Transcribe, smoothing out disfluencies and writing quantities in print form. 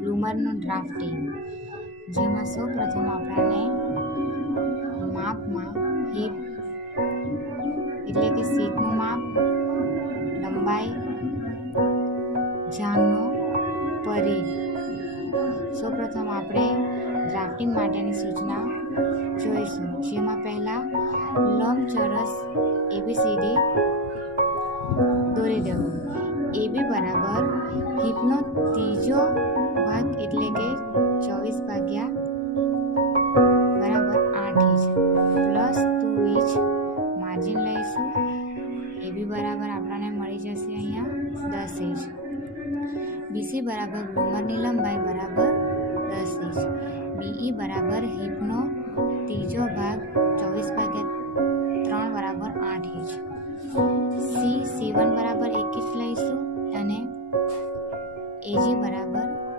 બ્લુમરનું drafting, જેમાં સૌપ્રથમ આપણને માપમાં હિપ એટલે કે સીટનું માપ, લંબાઈ, જાંઘનો પરિઘ. સૌપ્રથમ આપણે ડ્રાફ્ટિંગ માટેની સૂચના જોઈશું, જેમાં પહેલા લંબચોરસ ABCD દોરી દેવું. AB બરાબર હિપનો ત્રીજો ભાગ એટલે કે 24/8 ઇંચ પ્લસ 2 ઇંચ માર્જિન લઈશું. AB બરાબર આપણને મળી જશે અહીંયા 10 ઇંચ. BC બરાબર બ્લુમરની લંબાઈ બરાબર 10 ઇંચ. BE બરાબર હિપનો ત્રીજો ભાગ 24/3 બરાબર 8 ઇંચ. C1 બરાબર 1 ઇંચ લઈશું અને AG બરાબર